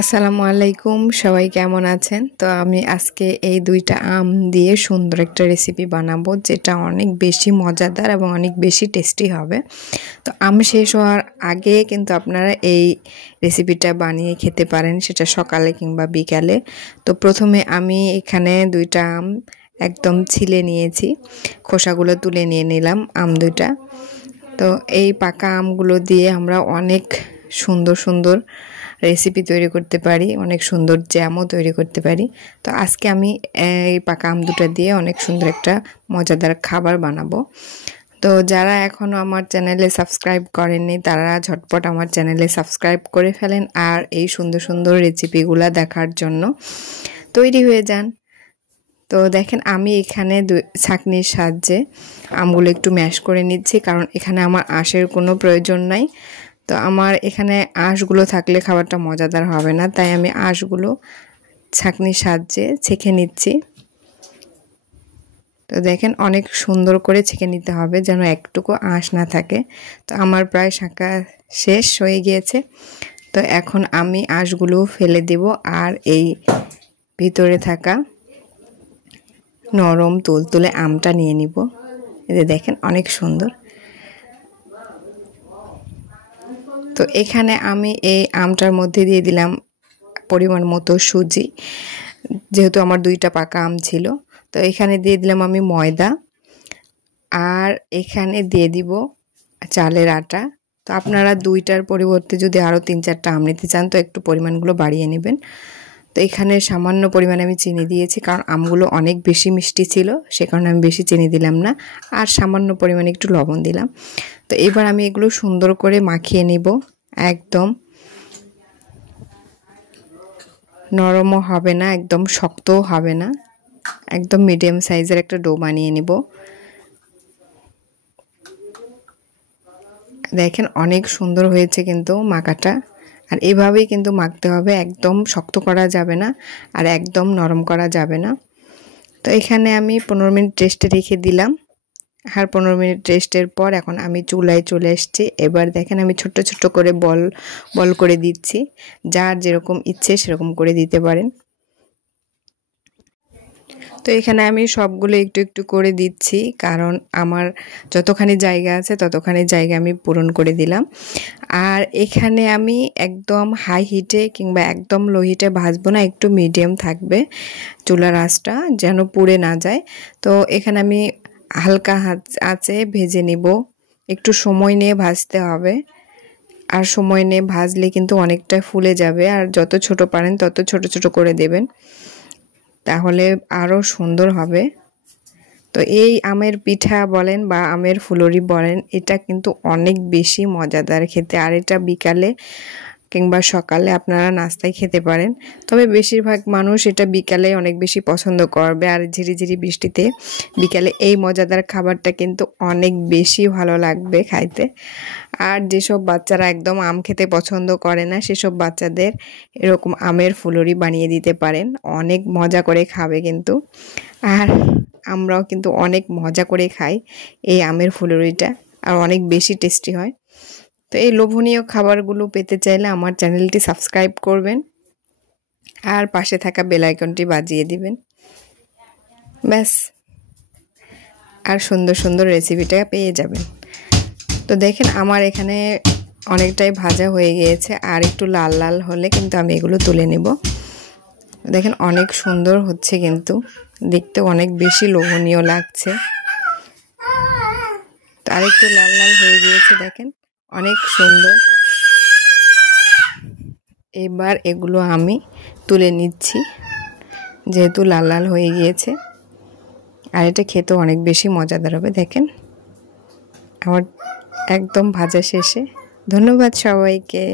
আসসালামু আলাইকুম, সবাই কেমন আছেন? তো আমি আজকে এই দুইটা আম দিয়ে সুন্দর একটা রেসিপি বানাবো, যেটা অনেক বেশি মজাদার এবং অনেক বেশি টেস্টি হবে। তো আম শেষ হওয়ার আগে কিন্তু আপনারা এই রেসিপিটা বানিয়ে খেতে পারেন, সেটা সকালে কিংবা বিকালে। তো প্রথমে আমি এখানে দুইটা আম একদম ছিলে নিয়েছি, খোসাগুলো তুলে নিয়ে নিলাম আম দুইটা। তো এই পাকা আমগুলো দিয়ে আমরা অনেক সুন্দর সুন্দর রেসিপি তৈরি করতে পারি, অনেক সুন্দর জ্যামও তৈরি করতে পারি। তো আজকে আমি এই পাকা আম দুটো দিয়ে অনেক সুন্দর একটা মজাদার খাবার বানাবো। তো যারা এখনও আমার চ্যানেলে সাবস্ক্রাইব করেননি তারা ঝটপট আমার চ্যানেলে সাবস্ক্রাইব করে ফেলেন, আর এই সুন্দর সুন্দর রেসিপিগুলো দেখার জন্য তৈরি হয়ে যান। তো দেখেন আমি এখানে ছাঁকনির সাহায্যে আমগুলো একটু ম্যাশ করে নিচ্ছি, কারণ এখানে আমার আঁশের কোনো প্রয়োজন নাই। তো আমার এখানে আঁশগুলো থাকলে খাবারটা মজাদার হবে না, তাই আমি আঁশগুলো ছাঁকনির সাহায্যে ছেঁকে নিচ্ছি। তো দেখেন অনেক সুন্দর করে ছেঁকে নিতে হবে যেন একটুকু আঁশ না থাকে। তো আমার প্রায় ছাঁকা শেষ হয়ে গিয়েছে। তো এখন আমি আঁশগুলো ফেলে দেব, আর এই ভিতরে থাকা নরম তুলতুলে আমটা নিয়ে নিব। এই দেখেন অনেক সুন্দর। তো এখানে আমি এই আমটার মধ্যে দিয়ে দিলাম পরিমাণ মতো সুজি, যেহেতু আমার দুইটা পাকা আম ছিল। তো এখানে দিয়ে দিলাম আমি ময়দা, আর এখানে দিয়ে দিব চালের আটা। তো আপনারা দুইটার পরিবর্তে যদি আরও 3-4টা আম নিতে চান তো একটু পরিমাণগুলো বাড়িয়ে নেবেন। তো এখানে সামান্য পরিমাণে আমি চিনি দিয়েছি, কারণ আমগুলো অনেক বেশি মিষ্টি ছিল, সে কারণে আমি বেশি চিনি দিলাম না, আর সামান্য পরিমাণে একটু লবণ দিলাম। তো এবার আমি এগুলো সুন্দর করে মাখিয়ে নিব, একদম নরমও হবে না, একদম শক্তও হবে না, একদম মিডিয়াম সাইজের একটা ডো বানিয়ে নিব। দেখেন অনেক সুন্দর হয়েছে কিন্তু মাখাটা, আর এভাবেই কিন্তু মাখতে হবে, একদম শক্ত করা যাবে না আর একদম নরম করা যাবে না। তো এখানে আমি 15 মিনিট রেস্টে রেখে দিলাম, আর 15 মিনিট রেস্টের পর এখন আমি চুলায় চলে এসেছি। এবার দেখেন আমি ছোট ছোট করে বল বল করে দিচ্ছি, যার যেরকম ইচ্ছে সেরকম করে দিতে পারেন। তো এখানে আমি সবগুলো একটু একটু করে দিচ্ছি, কারণ আমার যতখানি জায়গা আছে ততখানি জায়গা আমি পূরণ করে দিলাম। আর এখানে আমি একদম হাই হিটে কিংবা একদম লো হিটে ভাজবো না, একটু মিডিয়াম থাকবে চুলার আঁচটা, যেন পুড়ে না যায়। তো এখানে আমি হালকা আঁচে ভেজে নিব, একটু সময় নিয়ে ভাজতে হবে, আর সময় নিয়ে ভাজলে কিন্তু অনেকটা ফুলে যাবে। আর যত ছোট পারেন তত ছোট ছোট করে দেবেন, তাহলে আরও সুন্দর হবে। তো এই আমের পিঠা বলেন বা আমের ফুলুরি বলেন, এটা কিন্তু অনেক বেশি মজাদার খেতে, আর এটা বিকালে কিংবা সকালে আপনারা নাস্তায় খেতে পারেন। তবে বেশিরভাগ মানুষ এটা বিকালে অনেক বেশি পছন্দ করবে, আর ঝিরিঝিরি বৃষ্টিতে বিকালে এই মজাদার খাবারটা কিন্তু অনেক বেশি ভালো লাগবে খাইতে। আর যেসব বাচ্চারা একদম আম খেতে পছন্দ করে না সেসব বাচ্চাদের এরকম আমের ফুলুরি বানিয়ে দিতে পারেন, অনেক মজা করে খাবে কিন্তু। আর আমরাও কিন্তু অনেক মজা করে খাই এই আমের ফুলুরিটা, আর অনেক বেশি টেস্টি হয়। তো এই লোভনীয় খাবারগুলো পেতে চাইলে আমার চ্যানেলটি সাবস্ক্রাইব করবেন, আর পাশে থাকা বেল আইকনটি বাজিয়ে দিবেন। ব্যাস, আর সুন্দর সুন্দর রেসিপিটা পেয়ে যাবেন। তো দেখেন আমার এখানে অনেকটাই ভাজা হয়ে গিয়েছে, আর একটু লাল লাল হলে কিন্তু আমি এগুলো তুলে নেব। দেখেন অনেক সুন্দর হচ্ছে, কিন্তু দেখতে অনেক বেশি লোভনীয় লাগছে। তো আর একটু লাল লাল হয়ে গিয়েছে, দেখেন অনেক সুন্দর। এবার এগুলো আমি তুলে নিচ্ছি, যেহেতু লাল লাল হয়ে গিয়েছে, আর এটা খেতে অনেক বেশি মজাদার হবে। দেখেন আমার একদম ভাজা শেষে। ধন্যবাদ সবাইকে।